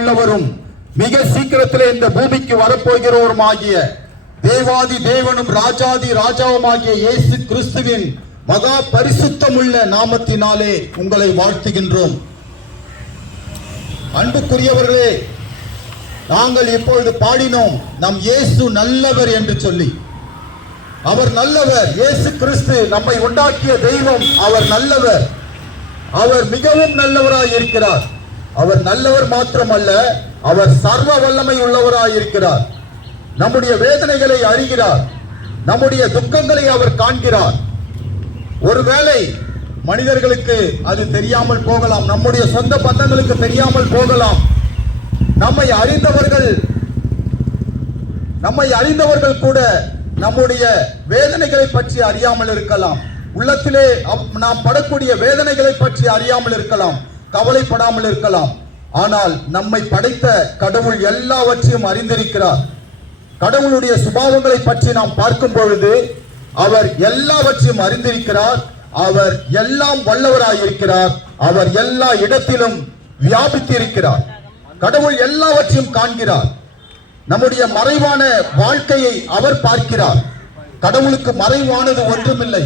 உள்ளவரும் மிக சீக்கிரத்திலே இந்த பூமிக்கு வரப்போகிறவருமாகிய தேவாதி தேவனும் ராஜாதி ராஜாவுமாகிய இயேசு கிறிஸ்துவின் மகா பரிசுத்தமுள்ள நாமத்தினாலே உங்களை வாழ்த்துகின்றோம். அன்புக்குரியவர்களே, நாங்கள் இப்பொழுது பாடினோம் நம் இயேசு நல்லவர் என்று சொல்லி. அவர் நல்லவர். இயேசு கிறிஸ்து நம்மை உண்டாக்கிய தெய்வம். அவர் நல்லவர். அவர் மிகவும் நல்லவராய் இருக்கிறார். அவர் நல்லவர் மாத்திரமல்ல, அவர் சர்வ வல்லமை உள்ளவராய் இருக்கிறார். நம்முடைய வேதனைகளை அறிகிறார். நம்முடைய துக்கங்களை அவர் காண்கிறார். ஒருவேளை மனிதர்களுக்கு அது தெரியாமல் போகலாம், நம்முடைய சொந்த பந்தங்களுக்கு தெரியாமல் போகலாம். நம்மை அறிந்தவர்கள் கூட நம்முடைய வேதனைகளை பற்றி அறியாமல் இருக்கலாம். உள்ளத்திலே நாம் படக்கூடிய வேதனைகளை பற்றி அறியாமல் இருக்கலாம், கவலைப்படாமல் இருக்கலாம். ஆனால் நம்மை படைத்த கடவுள் எல்லாவற்றையும் அறிந்திருக்கிறார். கடவுளுடைய சுபாவங்களை பற்றி நாம் பார்க்கும் பொழுது அவர் எல்லாவற்றையும் அறிந்திருக்கிறார். அவர் எல்லாம் வல்லவராயிருக்கிறார். அவர் எல்லா இடத்திலும் வியாபித்திருக்கிறார். கடவுள் எல்லாவற்றையும் காண்கிறார். நம்முடைய மறைவான வாழ்க்கையை அவர் பார்க்கிறார். கடவுளுக்கு மறைவானது ஒன்றுமில்லை.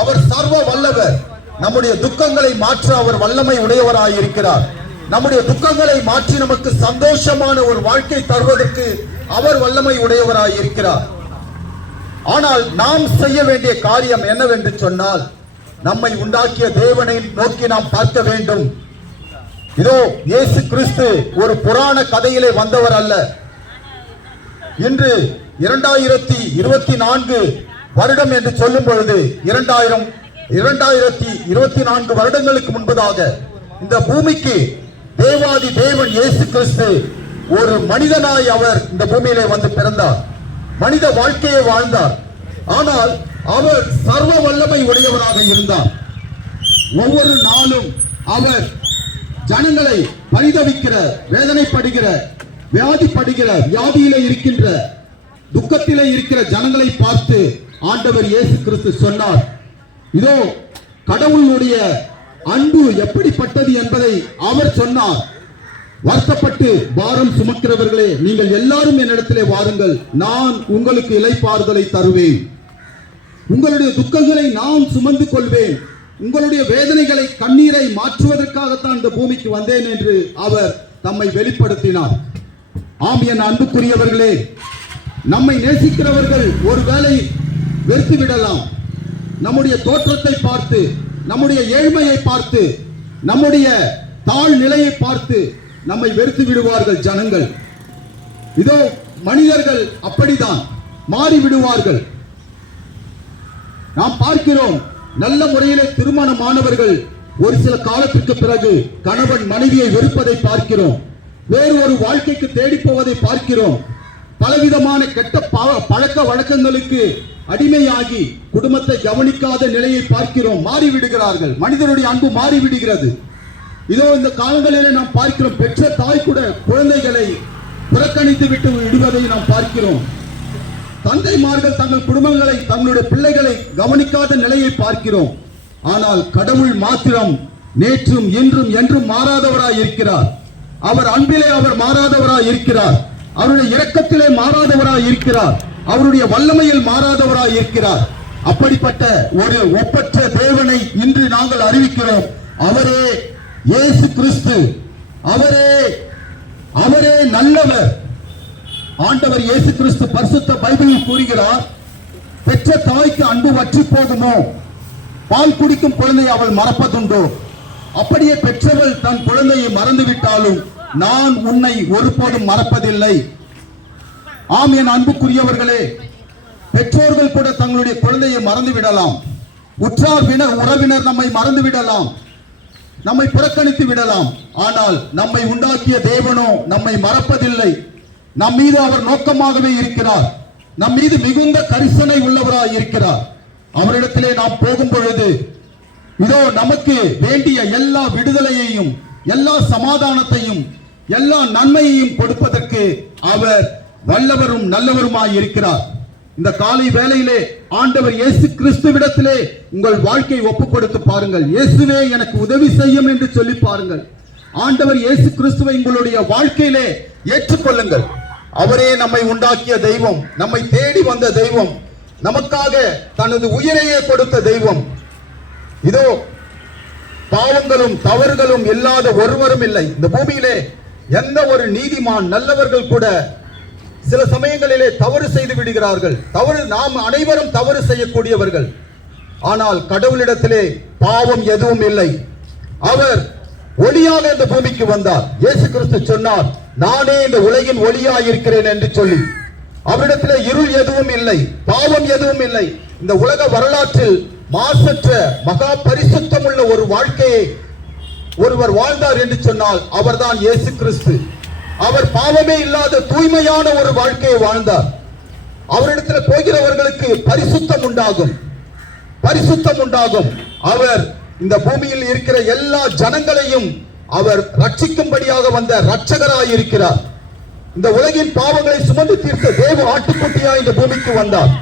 அவர் சர்வ வல்லவர். நம்முடைய துக்கங்களை மாற்ற அவர் வல்லமை உடையவராயிருக்கிறார். நம்முடைய துக்கங்களை மாற்றி நமக்கு சந்தோஷமான ஒரு வாழ்க்கை தருவதற்கு அவர் வல்லமை உடையவராயிருக்கிறார். ஆனால் நாம் செய்ய வேண்டிய காரியம் என்னவென்று சொன்னால், நம்மை உண்டாக்கிய தேவனை நோக்கி நாம் பார்க்க வேண்டும். இதோ இயேசு கிறிஸ்து ஒரு புராண கதையிலே வந்தவர் அல்ல. இன்று 2024 வருடம் என்று சொல்லும் பொழுது 2024 வருடங்களுக்கு முன்பதாக இந்த பூமிக்கு தேவாதி தேவன் இயேசு கிறிஸ்து ஒரு மனிதனாய் அவர் இந்த பூமியிலே வந்து பிறந்தார். மனித வாழ்க்கையை வாழ்ந்தார். ஆனால் அவர் சர்வ வல்லமை உடையவராக இருந்தார். ஒவ்வொரு நாளும் அவர் ஜனங்களை பரிதவிக்கிற, வேதனைப்படுகிற, வியாதியிலே இருக்கின்ற, துக்கத்திலே இருக்கிற ஜனங்களை பார்த்து ஆண்டவர் இயேசு கிறிஸ்து சொன்னார், இதோ கடவுளுடைய அன்பு எப்படிப்பட்டது என்பதை அவர் சொன்னார். வருத்தப்பட்டு பாரம் சுமக்கிறவர்களே, நீங்கள் எல்லாரும் என்னிடத்திலே வாருங்கள், நான் உங்களுக்கு இளைப்பாறுதலை தருவேன். உங்களுடைய துக்கங்களை நான் சுமந்து கொள்வேன். உங்களுடைய வேதனைகளை, கண்ணீரை மாற்றுவதற்காகத்தான் இந்த பூமிக்கு வந்தேன் என்று அவர் தம்மை வெளிப்படுத்தினார். ஆம், என் அன்புக்குரியவர்களே, நம்மை நேசிக்கிறவர்கள் ஒருவேளை வெறுத்து விடலாம். நம்முடைய தோற்றத்தை பார்த்து, நம்முடைய ஏழ்மையை பார்த்து, நம்முடைய தாழ் நிலையை பார்த்து நம்மை வெறுத்து விடுவார்கள் ஜனங்கள். இதோ மனிதர்கள் அப்படிதான் மாறி விடுவார்கள். நாம் பார்க்கிறோம், நல்ல முறையிலே திருமணமானவர்கள் ஒரு சில காலத்திற்கு பிறகு கணவன் மனைவியை வெறுப்பதை பார்க்கிறோம். வேறு ஒரு வாழ்க்கைக்கு தேடி போவதை பார்க்கிறோம். பலவிதமான கெட்ட பழக்க வழக்கங்களுக்கு அடிமையாகி குடும்பத்தை கவனிக்காத நிலையை பார்க்கிறோம். மாறிவிடுகிறார்கள். மனிதனுடைய அன்பு மாறிவிடுகிறது. இதோ இந்த காலங்களிலே நாம் பார்க்கிறோம், பெற்ற தாய் கூட குழந்தைகளை புறக்கணித்து விட்டு விடுவதை நாம் பார்க்கிறோம். தந்தைமார்கள் தங்கள் குடும்பங்களை, தங்களுடைய பிள்ளைகளை கவனிக்காத நிலையை பார்க்கிறோம். ஆனால் கடவுள் மாத்திரம் நேற்றும் இன்றும் என்றும் மாறாதவராய் இருக்கிறார். அவர் அன்பிலே அவர் மாறாதவராய் இருக்கிறார். அவருடைய இரக்கத்திலே மாறாதவராய் இருக்கிறார். அவருடைய வல்லமையில் மாறாதவராய் இருக்கிறார். அப்படிப்பட்ட ஒரு ஒப்பற்ற தேவனை இன்று நாங்கள் அறிவிக்கிறோம். அவரே இயேசு கிறிஸ்து. அவரே நல்லவர். ஆண்டவர் இயேசு கிறிஸ்து பரிசுத்த பைபிளில் கூறுகிறார், பெற்ற தாய்க்கு அன்பு வற்றி போகுமோ, பால் குடிக்கும் குழந்தை அவள் மறப்பதுண்டோ, அப்படியே பெற்றவள் தன் குழந்தையை மறந்துவிட்டாலும் நான் உன்னை ஒருபோதும் மறப்பதில்லை. ஆம், என் அன்புக்குரியவர்களே, பெற்றோர்கள் கூட தங்களுடைய குழந்தையை மறந்து விடலாம். உற்றார் உறவினர் நம்மை மறந்து விடலாம், நம்மை புறக்கணித்து விடலாம். ஆனால் நம்மை உண்டாக்கிய தேவனோ நம்மை மறப்பதில்லை. நம் மீது அவர் நோக்கமாகவே இருக்கிறார். நம் மீது மிகுந்த கரிசனை உள்ளவராய் இருக்கிறார். அவரிடத்திலே நாம் போகும் பொழுது இதோ நமக்கு வேண்டிய எல்லா விடுதலையையும், எல்லா சமாதானத்தையும், எல்லா நன்மையையும் கொடுப்பதற்கு அவர் வல்லவரும் நல்லவருமாய் இருக்கிறார். இந்த காலை வேளையிலே ஆண்டவர் இயேசு கிறிஸ்துவிடத்திலே உங்கள் வாழ்க்கை ஒப்பு கொடுத்து பாருங்கள். இயேசுவே எனக்கு உதவி செய்யும் என்று சொல்லி பாருங்கள். ஆண்டவர் இயேசு கிறிஸ்துவை உங்களுடைய வாழ்க்கையிலே ஏற்றுக்கொள்ளுங்கள். அவரே நம்மை உண்டாக்கிய தெய்வம், நம்மை தேடி வந்த தெய்வம், நமக்காக தனது உயிரையே கொடுத்த தெய்வம். இதோ பாவங்களும் தவறுகளும் இல்லாத ஒருவரும் இல்லை இந்த பூமியிலே. எந்த ஒரு நீதிமான் நல்லவர்கள் கூட சில சமயங்களிலே தவறு செய்து விடுகிறார்கள். நாம் அனைவரும் தவறு செய்யக்கூடியவர்கள். ஆனால் கடவுளிடத்திலே பாவம் எதுவும் இல்லை. அவர் ஒளியாக இந்த பூமிக்கு வந்தார். இயேசு கிறிஸ்து சொன்னார், நானே இந்த உலகின் ஒளியாய் இருக்கிறேன் என்று சொல்லி. அவரிடத்திலே இருள் எதுவும் இல்லை, பாவம் எதுவும் இல்லை. இந்த உலக வரலாற்றில் மாசற்ற மகா பரிசுத்தம் உள்ள ஒரு வாழ்க்கையை ஒருவர் வாழ்ந்தார் என்று சொன்னால் அவர்தான் இயேசு கிறிஸ்து. அவர் பாவமே இல்லாத தூய்மையான ஒரு வாழ்க்கையை வாழ்ந்தார். அவரிடத்தில் போகிறவர்களுக்கு பரிசுத்தம் உண்டாகும், பரிசுத்தம் உண்டாகும். அவர் இந்த பூமியில் இருக்கிற எல்லா ஜனங்களையும் அவர் ரட்சிக்கும்படியாக வந்த இரட்சகராய் இருக்கிறார். இந்த உலகின் பாவங்களை சுமந்து தீர்த்த தேவ ஆட்டுக்குட்டியாய் இந்த பூமிக்கு வந்தார்.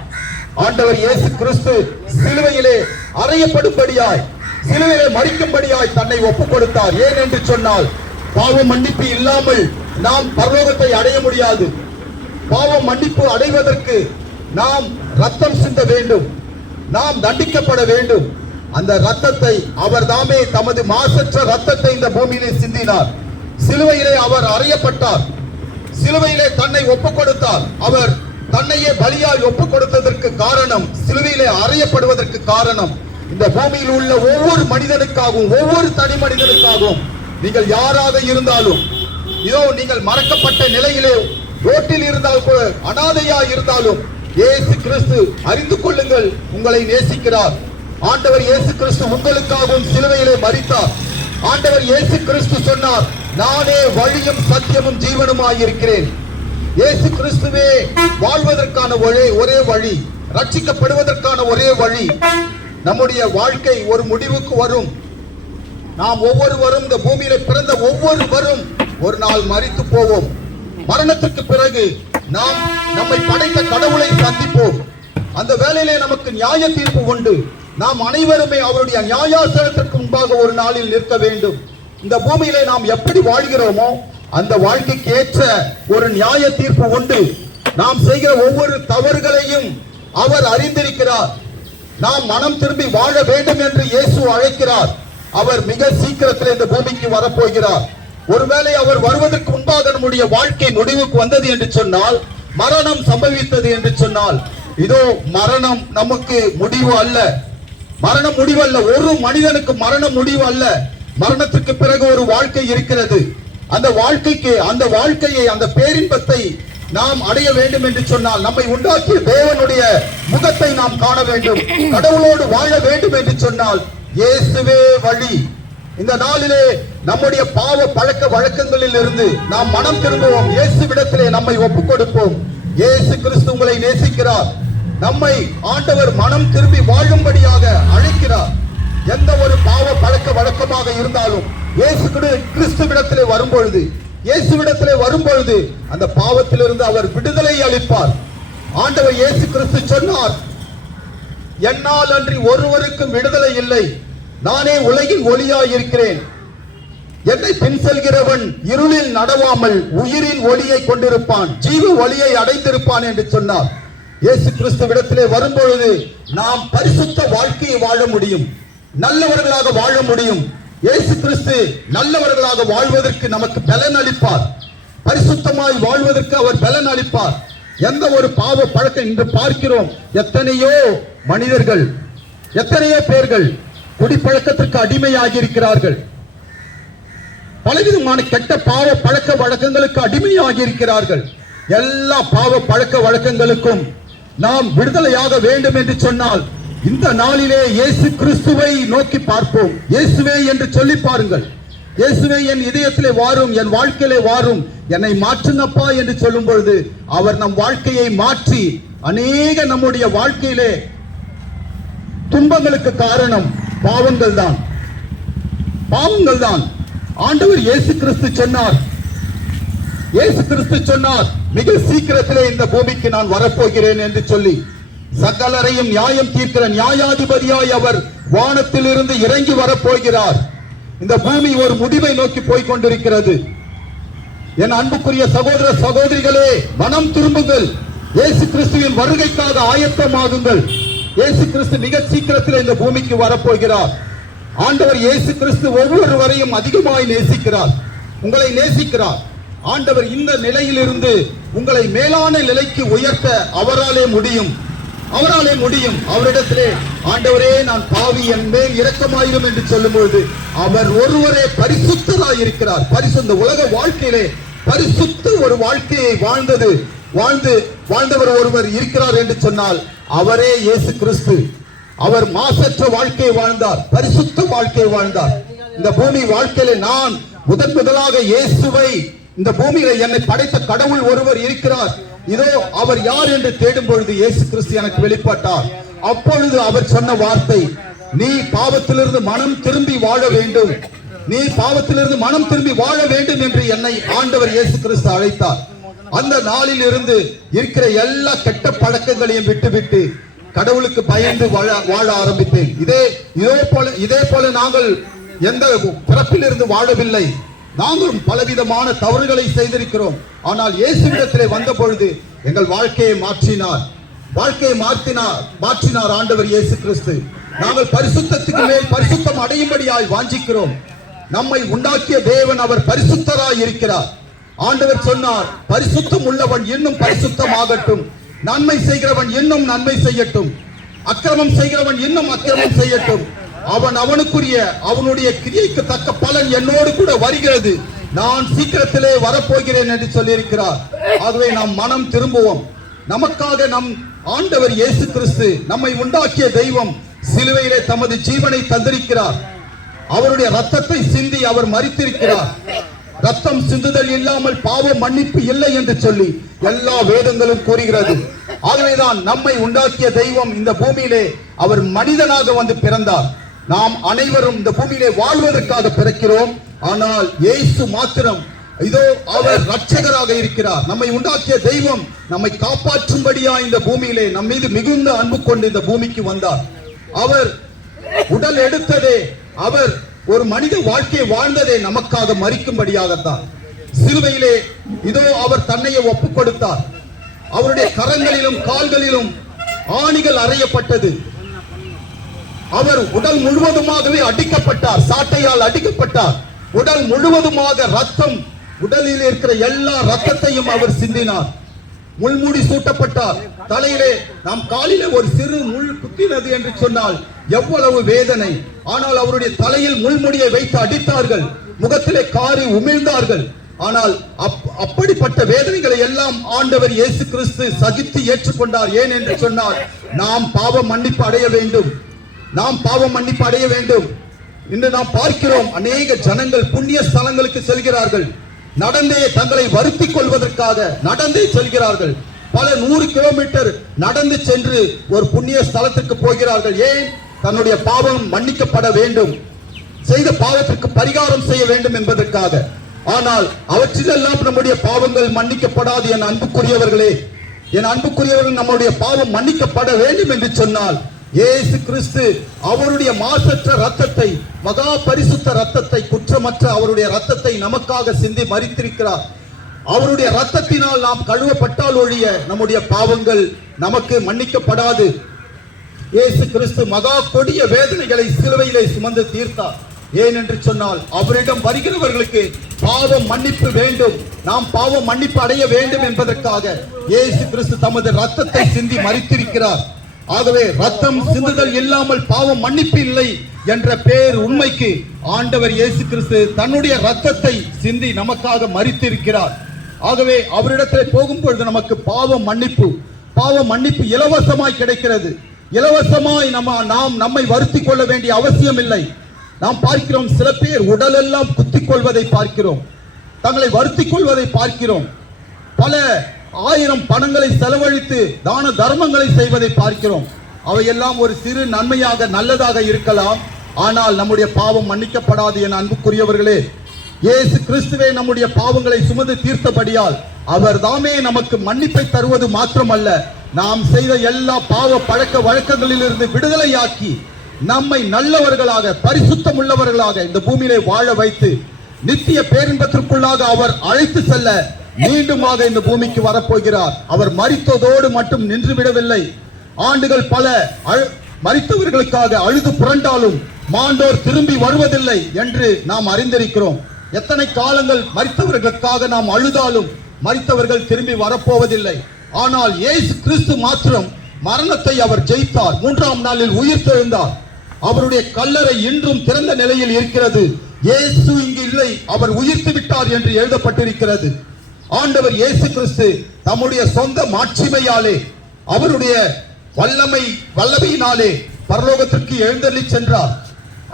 ஆண்டவர் இயேசு கிறிஸ்து சிலுவையிலே அறையப்படும்படியாய், சிலுவையிலே மரிக்கும்படியாய் தன்னை ஒப்புக் கொடுத்தார். ஏன் என்று சொன்னால், பாவ மன்னிப்பு இல்லாமல் நாம் பரலோகத்தை அடைய முடியாது. பாவ மன்னிப்பு அடைவதற்கு நாம் ரத்தம் சிந்த வேண்டும், நாம் தண்டிக்கப்பட வேண்டும். அந்த ரத்தத்தை அவர் தாமே தமது மாசற்ற ரத்தத்தை இந்த பூமியிலே சிந்தினார். சிலுவையிலே அவர் அறையப்பட்டார், சிலுவையிலே தன்னை ஒப்புக் கொடுத்தார். அவர் தன்னையே பலியாய் ஒப்புக் கொடுத்ததற்கு காரணம், சிலுவையிலே அறையப்படுவதற்கு காரணம், இந்த பூமியில் உள்ள ஒவ்வொரு மனிதனுக்காகவும், ஒவ்வொரு தனி மனிதனுக்காகவும், நீங்கள் யாராக இருந்தாலும், இதோ நீங்கள் மறக்கப்பட்ட நிலையிலே ரோட்டில் இருந்தால் கூட, அனாதையா இருந்தாலும், இயேசு கிறிஸ்து அறிந்து கொள்ளுங்கள், உங்களை நேசிக்கிறார். ஆண்டவர் இயேசு கிறிஸ்து உங்களுக்காகவும் சிலுவையிலே மரித்தார். ஆண்டவர் இயேசு கிறிஸ்து சொன்னார், நானே வழியும் சத்தியமும் ஜீவனுமாய் இருக்கிறேன். இயேசு கிறிஸ்துவே வாழ்வதற்கான ஒரே வழி, ரட்சிக்கப்படுவதற்கான ஒரே வழி. நம்முடைய வாழ்க்கை ஒரு முடிவுக்கு வரும். நாம் ஒவ்வொருவரும், இந்த பூமியில பிறந்த ஒவ்வொருவரும் ஒரு நாள் மரித்து போவோம். மரணத்துக்கு பிறகு நாம் நம்மை படைத்த கடவுளை சந்திப்போம். அந்த வேளையிலே நமக்கு நியாய தீர்ப்பு உண்டு. நாம் அனைவருமே அவருடைய நியாயாசனத்திற்கு முன்பாக ஒரு நாளில் நிற்க வேண்டும். இந்த பூமியிலே நாம் எப்படி வாழ்கிறோமோ அந்த வாழ்க்கைக்கு ஏற்ற ஒரு நியாய தீர்ப்பு உண்டு. நாம் செய்கிற ஒவ்வொரு தவறுகளையும் அவர் அறிந்திருக்கிறார். நாம் மனம் திரும்பி வாழ வேண்டும் என்று இயேசு அழைக்கிறார். அவர் மிக சீக்கிரத்தில் இந்த பூமிக்கு வரப்போகிறார். ஒருவேளை அவர் வருவதற்கு முன்பாக நம்முடைய வாழ்க்கை முடிவுக்கு வந்தது என்று சொன்னால், மரணம் சம்பவித்தது என்று சொன்னால், இதோ மரணம் நமக்கு முடிவு அல்ல. மரணம் முடிவு அல்ல. ஒரு மனிதனுக்கு மரணம் முடிவு அல்ல. மரணத்துக்கு பிறகு ஒரு வாழ்க்கை இருக்கிறது. அந்த வாழ்க்கையை, அந்த பேரின்பத்தை நாம் அடைய வேண்டும் என்று சொன்னால், நம்மை உண்டாக்கிய தேவனுடைய முகத்தை நாம் காண வேண்டும். கடவுளோடு வாழ வேண்டும் என்று சொன்னால் இயேசுவே வழி. இந்த நாளிலே நம்முடைய பாவ பழக்க வழக்கங்களில் இருந்து நாம் மனம் திரும்புவோம். இயேசுவிடத்திலே நம்மை ஒப்புக் கொடுப்போம். இயேசு கிறிஸ்து உங்களை நேசிக்கிறார். நம்மை ஆண்டவர் மனம் திரும்பி வாழும்படியாக அழைக்கிறார். எந்த ஒரு பாவ பழக்க வழக்கமாக இருந்தாலும் இயேசு கிறிஸ்துவிடத்திலே வரும்பொழுது அந்த பாவத்திலிருந்து அவர் விடுதலை அளிப்பார். ஆண்டவர் இயேசு கிறிஸ்து சொன்னார், என்னால் அன்றி ஒருவருக்கும் விடுதலை இல்லை. நானே உலகின் ஒளியாய் இருக்கிறேன். என்னை பின் செல்கிறவன் இருளில் நடவாமல் உயிரின் ஒளியை கொண்டிருப்பான், ஜீவ ஒளியை அடைந்திருப்பான் என்று சொன்னார். இயேசு கிறிஸ்துவிடத்திலே வரும்பொழுது நாம் பரிசுத்த வாழ்க்கையை வாழ முடியும், நல்லவர்களாக வாழ முடியும். இயேசு கிறிஸ்து நல்லவர்களாக வாழ்வதற்கு நமக்கு பலன் அளிப்பார். பரிசுத்தமாய் வாழ்வதற்கு அவர் பலன் அளிப்பார். எந்த ஒரு பாவ பழக்கம் இன்று பார்க்கிறோம். எத்தனையோ மனிதர்கள், எத்தனையோ பேர்கள் குடிப்பழக்கத்திற்கு அடிமையாகி இருக்கிறார்கள். பலவிதமான கெட்ட பாவ பழக்க வழக்கங்களுக்கு அடிமையாகி இருக்கிறார்கள். எல்லா பாவ பழக்க வழக்கங்களுக்கும் நாம் விடுதலையாக வேண்டும் என்று சொன்னால், இந்த நாளிலே இயேசு கிறிஸ்துவை நோக்கி பார்ப்போம். இயேசுவே என்று சொல்லி பாருங்கள். இயேசுவே என் இதயத்திலே வாரும், என் வாழ்க்கையிலே வாரும், என்னை மாற்றுங்கப்பா என்று சொல்லும் பொழுது அவர் நம் வாழ்க்கையை மாற்றி, அநேக நம்முடைய வாழ்க்கையிலே துன்பங்களுக்கு காரணம் பாவங்கள் தான். ஆண்டவர் இயேசு கிறிஸ்து சொன்னார், மிக சீக்கிரத்திலே இந்த பூமிக்கு நான் வரப்போகிறேன் என்று சொல்லி, சகலரையும் நியாயம் தீர்க்கிற நியாயாதிபதியாய் அவர் வானத்தில் இருந்து இறங்கி வரப்போகிறார். இந்த பூமி ஒரு முடிவை நோக்கி போய் கொண்டிருக்கிறது. என் அன்புக்குரிய சகோதர சகோதரிகளே, மனம் திரும்புங்கள். இயேசு கிறிஸ்துவின் வருகைக்காக ஆயத்தமாகுங்கள். இயேசு கிறிஸ்து மிக சீக்கிரத்தில் இந்த பூமிக்கு வரப்போகிறார். ஆண்டவர் இயேசு கிறிஸ்து ஒவ்வொருவரையும் அதிகமாய் நேசிக்கிறார், உங்களை நேசிக்கிறார். ஆண்டவர் இந்த நிலையிலிருந்து உங்களை மேலான நிலைக்கு உயர்த்த அவராலே முடியும், அவராலே முடியும். அவரிடத்திலே ஆண்டவரே நான் பாவி, என் மேல் இரக்கமாயிரும் என்று சொல்லும்போது அவர் ஒருவரே பரிசுத்தராய் இருக்கிறார். இந்த உலக வாழ்க்கையிலே பரிசுத்த ஒரு வாழ்க்கையை வாழ்ந்தவர் ஒருவர் இருக்கிறார் என்று சொன்னால் அவரே இயேசு கிறிஸ்து. அவர் மாசற்ற வாழ்க்கையை வாழ்ந்தார், பரிசுத்த வாழ்க்கையை வாழ்ந்தார். இந்த பூமி வாழ்க்கையில நான் முதலாக இயேசுவை, இந்த பூமியில என்னை படைத்த கடவுள் ஒருவர் இருக்கிறார், இதோ அவர் யார் என்று தேடும் பொழுது இயேசு கிறிஸ்து எனக்கு வெளிப்பட்டார். அப்பொழுது அவர் சொன்ன வார்த்தை, நீ பாவத்திலிருந்து மனம் திரும்பி வாழ வேண்டும், நீ பாவத்திலிருந்து மனம் திரும்பி வாழ வேண்டும் என்று என்னை ஆண்டவர் இயேசு கிறிஸ்து அழைத்தார். அந்த நாளில் இருந்து இருக்கிற எல்லா கெட்ட பழக்கங்களையும் விட்டுவிட்டு கடவுளுக்கு பயந்து வாழ ஆரம்பித்தேன். இதே போல நாங்கள் எந்த பிறப்பிலிருந்து வாழவில்லை, நாங்களும் பலவிதமான தவறுகளை செய்திருக்கிறோம். ஆனால் இயேசுவிடத்திலே வந்த பொழுது எங்கள் வாழ்க்கையை மாற்றினார் ஆண்டவர் இயேசு கிறிஸ்து. நாங்கள் பரிசுத்தத்துக்கு மேல் பரிசுத்தம் அடையும்படியாய் வாஞ்சிக்கிறோம். நம்மை உண்டாக்கிய தேவன் அவர் பரிசுத்தராய் இருக்கிறார். ஆண்டவர் சொன்னார், பரிசுத்தம் உள்ளவன் இன்னும் பரிசுத்தமாகட்டும், நன்மை செய்கிறவன் இன்னும் நன்மை செய்யட்டும், அக்கிரமம் செய்கிறவன் இன்னும் அக்கிரமம் செய்யட்டும், அவனுக்குரிய அவனுடைய கிரியைக்கு தக்க பலன் என்னோடு கூட வருகிறது, நான் சீக்கிரத்திலே வரப்போகிறேன் என்று சொல்லியிருக்கிறார். ஆகவே நாம் மனம் திரும்புவோம். நமக்காக நம் ஆண்டவர் இயேசு கிறிஸ்து, நம்மை உண்டாக்கிய தெய்வம், சிலுவையிலே தமது ஜீவனை தந்திருக்கிறார். அவருடைய ரத்தத்தை சிந்தி அவர் மரித்திருக்கிறார். ரத்தம் சிந்துதல் இல்லாமல் பாவம் மன்னிப்பு இல்லை என்று சொல்லி எல்லா வேதங்களும் கூறுகிறது. ஆகவேதான் நம்மை உண்டாக்கிய தெய்வம் இந்த பூமியிலே அவர் மனிதனாக வந்து பிறந்தார். நாம் அனைவரும் இந்த பூமியிலே வாழ்வதற்காக பிறக்கிறோம். ஆனால் இயேசு மாத்திரம் இதோ அவர் இரட்சகராக இருக்கிறார். நம்மை உண்டாக்கிய தெய்வம் நம்மை காப்பாற்றும்படியா இந்த பூமியிலே நம் மீது மிகுந்த அன்பு கொண்டு இந்த பூமிக்கு வந்தார். அவர் உடல் எடுத்ததே, அவர் ஒரு மனித வாழ்க்கையை வாழ்ந்ததே நமக்காக மரிக்கும்படியாகத்தான். சிலுவையிலே இதோ அவர் தன்னையே ஒப்புக் கொடுத்தார். அவருடைய கரங்களிலும் கால்களிலும் ஆணிகள் அறையப்பட்டது. அவர் உடல் முழுவதுமாகவே அடிக்கப்பட்டார், சாட்டையால் அடிக்கப்பட்டார். உடல் முழுவதுமாக ரத்தம், உடலில் இருக்கிற எல்லா ரத்தத்தையும் அவர் சிந்தினார். முள்மூடி சூட்டப்பட்டார். தலையிலே நாம் காலிலே ஒரு சிறு முள் குத்தினது என்று சொன்னால் எவ்வளவு வேதனை. ஆனால் அவருடைய தலையில் முள்முடியை வைத்து அடித்தார்கள், முகத்திலே காரி உமிழ்ந்தார்கள். ஆனால் அப்படிப்பட்ட வேதனைகளை எல்லாம் ஆண்டவர் இயேசு கிறிஸ்து சகித்து ஏற்றுக்கொண்டார். ஏன் என்று சொன்னால் நாம் பாவ மன்னிப்பு அடைய வேண்டும், இன்று நாம் பார்க்கிறோம், அநேக ஜனங்கள் புண்ணிய ஸ்தலங்களுக்கு செல்கிறார்கள், நடந்தே தங்களை வருத்திக் கொள்வதற்காக நடந்தே செல்கிறார்கள். பல 100 கிலோமீட்டர் நடந்து சென்று ஒரு புண்ணிய ஸ்தலத்திற்கு போகிறார்கள். ஏன்? தன்னுடைய பாவம் மன்னிக்கப்பட வேண்டும், செய்த பாவத்திற்கு பரிகாரம் செய்ய வேண்டும் என்பதற்காக. ஆனால் அவற்றிலெல்லாம் நம்முடைய பாவங்கள் மன்னிக்கப்படாது. என் அன்புக்குரியவர்களே, நம்முடைய பாவம் மன்னிக்கப்பட வேண்டும் என்று சொன்னால் இயேசு கிறிஸ்து அவருடைய மாசற்ற ரத்தத்தை, மகா பரிசுத்த ரத்தத்தை, குற்றமற்ற அவருடைய ரத்தத்தை நமக்காக சிந்தி மரித்திருக்கிறார். அவருடைய ரத்தத்தினால் நாம் கழுவப்பட்டால் ஒழிய நம்முடைய பாவங்கள் நமக்கு மன்னிக்கப்படாது. இயேசு கிறிஸ்து மகா கொடிய வேதனைகளை சிலுவையிலே சுமந்து தீர்த்தார். ஏன் என்று சொன்னால் அவரிடம் வருகிறவர்களுக்கு பாவம் மன்னிப்பு வேண்டும், நாம் பாவம் மன்னிப்பு அடைய வேண்டும் என்பதற்காக இயேசு கிறிஸ்து தமது ரத்தத்தை சிந்தி மரித்திருக்கிறார். ஆகவே ரத்தம் சிந்துதல் இல்லாமல் பாவம் மன்னிப்பு இல்லை என்ற பேர் உண்மைக்கு ஆண்டவர் இயேசு கிறிஸ்து தன்னுடைய ரத்தத்தை சிந்தி நமக்காக மரித்திருக்கிறார். ஆகவே அவரிடத்தில் போகும்பொழுது நமக்கு பாவ மன்னிப்பு இலவசமாய் கிடைக்கிறது. இலவசமாய் நாம் நம்மை வருத்திக் கொள்ள வேண்டிய அவசியம் இல்லை. நாம் பார்க்கிறோம், சில பேர் உடலெல்லாம் குத்திக் கொள்வதை பார்க்கிறோம், தங்களை வருத்திக் கொள்வதை பார்க்கிறோம், பல 1000 பணங்களை செலவழித்து தான தர்மங்களை செய்வதை பார்க்கிறோம். அவையெல்லாம் ஒரு சிறு நன்மையாக நல்லதாக இருக்கலாம், ஆனால் நம்முடைய பாவம் மன்னிக்கப்படாது. என அன்புக்குரியவர்களே, இயேசு கிறிஸ்துவே நம்முடைய பாவங்களை சுமந்து தீர்த்தபடியால் அவர் தாமே நமக்கு மன்னிப்பை தருவது மாத்திரமல்ல, நாம் செய்த எல்லா பாவ பழக்க வழக்கங்களிலிருந்து விடுதலையாக்கி நம்மை நல்லவர்களாக பரிசுத்தம் உள்ளவர்களாக இந்த பூமியிலே வாழ வைத்து நித்திய பேரின்பத்திற்குள்ளாக அவர் அழைத்து செல்ல மீண்டுமாக இந்த பூமிக்கு வரப்போகிறார். அவர் மரித்ததோடு மட்டும் நின்று விடவில்லை. ஆண்டுகள் பல மரித்தவர்களுக்காக அழுது புரண்டாலும் மாண்டோர் திரும்பி வருவதில்லை என்று நாம் அறிந்திருக்கிறோம். எத்தனை காலங்கள் மரித்தவர்களுக்காக நாம் அழுதாலும் மரித்தவர்கள் திரும்பி வரப்போவதில்லை. ஆனால் இயேசு கிறிஸ்து மாத்திரம் மரணத்தை அவர் ஜெயித்தார். 3ஆம் நாளில் உயிர்த்தெழுந்தார். அவருடைய கல்லறை இன்றும் திறந்த நிலையில் இருக்கிறது. இயேசு இங்கு இல்லை, அவர் உயிர்த்து விட்டார் என்று எழுதப்பட்டிருக்கிறது. ஆண்டவர் இயேசு கிறிஸ்து தம்முடைய சொந்த மாட்சிமையாலே அவருடைய வல்லமையினாலே பரலோகத்திற்கு எழுந்தள்ளி சென்றார்.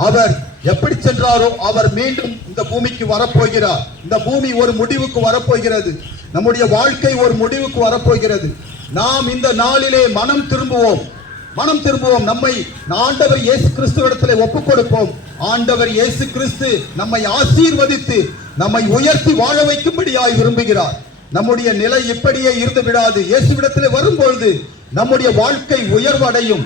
அவர் எப்படி சென்றாரோ அவர் மீண்டும் இந்த பூமிக்கு வரப்போகிறார். இந்த பூமி ஒரு முடிவுக்கு வரப்போகிறது. நம்முடைய வாழ்க்கை ஒரு முடிவுக்கு வரப்போகிறது. நாம் இந்த நாளிலே மனம் திரும்புவோம். நம்மை ஆண்டவர் இயேசு கிறிஸ்துவிடத்திலே ஒப்புக் கொடுப்போம். ஆண்டவர் இயேசு கிறிஸ்து நம்மை ஆசீர்வதித்து நம்மை உயர்த்தி வாழ வைக்கும்படியாய் விரும்புகிறார். நம்முடைய நிலை இப்படியே இருந்து விடாது. இயேசுவிடத்திலே வரும்பொழுது நம்முடைய வாழ்க்கை உயர்வடையும்.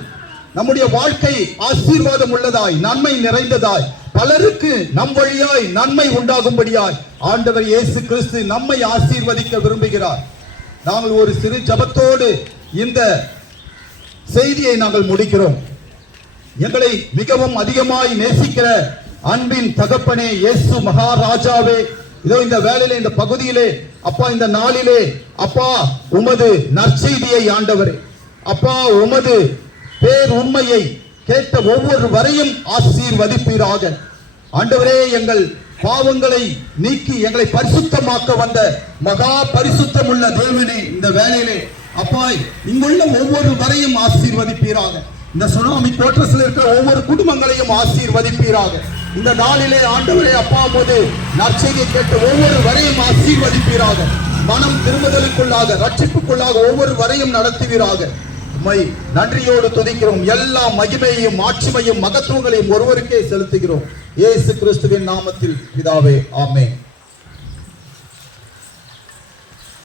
நம்முடைய வாழ்க்கை ஆசீர்வாதம் உள்ளதாய் நன்மை நிறைந்ததாய் பலருக்கு நம் வழியாய் நன்மை உண்டாகும்படியாய் ஆண்டவர் இயேசு கிறிஸ்து நம்மை ஆசீர்வதிக்க விரும்புகிறார். நாங்கள் ஒரு சிறு ஜெபத்தோடு இந்த செய்தியை நாங்கள் முடிக்கிறோம். எங்களை மிகவும் அதிகமாய் நேசிக்கிற அன்பின் தகப்பனே, இயேசு மகாராஜாவே, இதோ இந்த வேளையிலே இந்த பகுதியிலே அப்பா இந்த நாளிலே அப்பா உமது நற்செய்தியை ஆண்டவரே அப்பா உமது பேர் உண்மையை கேட்ட ஒவ்வொரு வரையும் ஆசீர்வதிப்பீராக. ஆண்டவரே, எங்கள் பாவங்களை நீக்கி எங்களை பரிசுத்தமாக்க வந்த மகா பரிசுத்தம் உள்ள தேவனே, இந்த வேளையிலே அப்பா இங்குள்ள ஒவ்வொரு வரையும் ஆசீர்வதிப்பீராக. இந்த சுனாமி கோட்ரஸில் இருக்கிற ஒவ்வொரு குடும்பங்களையும் ஆசீர்வதிப்பீராக. இந்த நாளிலே ஆண்டவரே அப்பா போது நற்செய்தியை கேட்ட ஒவ்வொரு வரையும் ஆசீர்வதிப்பீராக. மனம் திரும்புதலுக்குள்ளாக ரட்சிப்புக்குள்ளாக ஒவ்வொரு வரையும் நடத்துவீராக. உம்மை நன்றியோடு துதிக்கிறோம். எல்லா மகிமையையும் மாட்சிமையும் மகத்துவங்களையும் ஒருவருக்கே செலுத்துகிறோம். இயேசு கிறிஸ்துவின் நாமத்தில் பிதாவே, ஆமென்.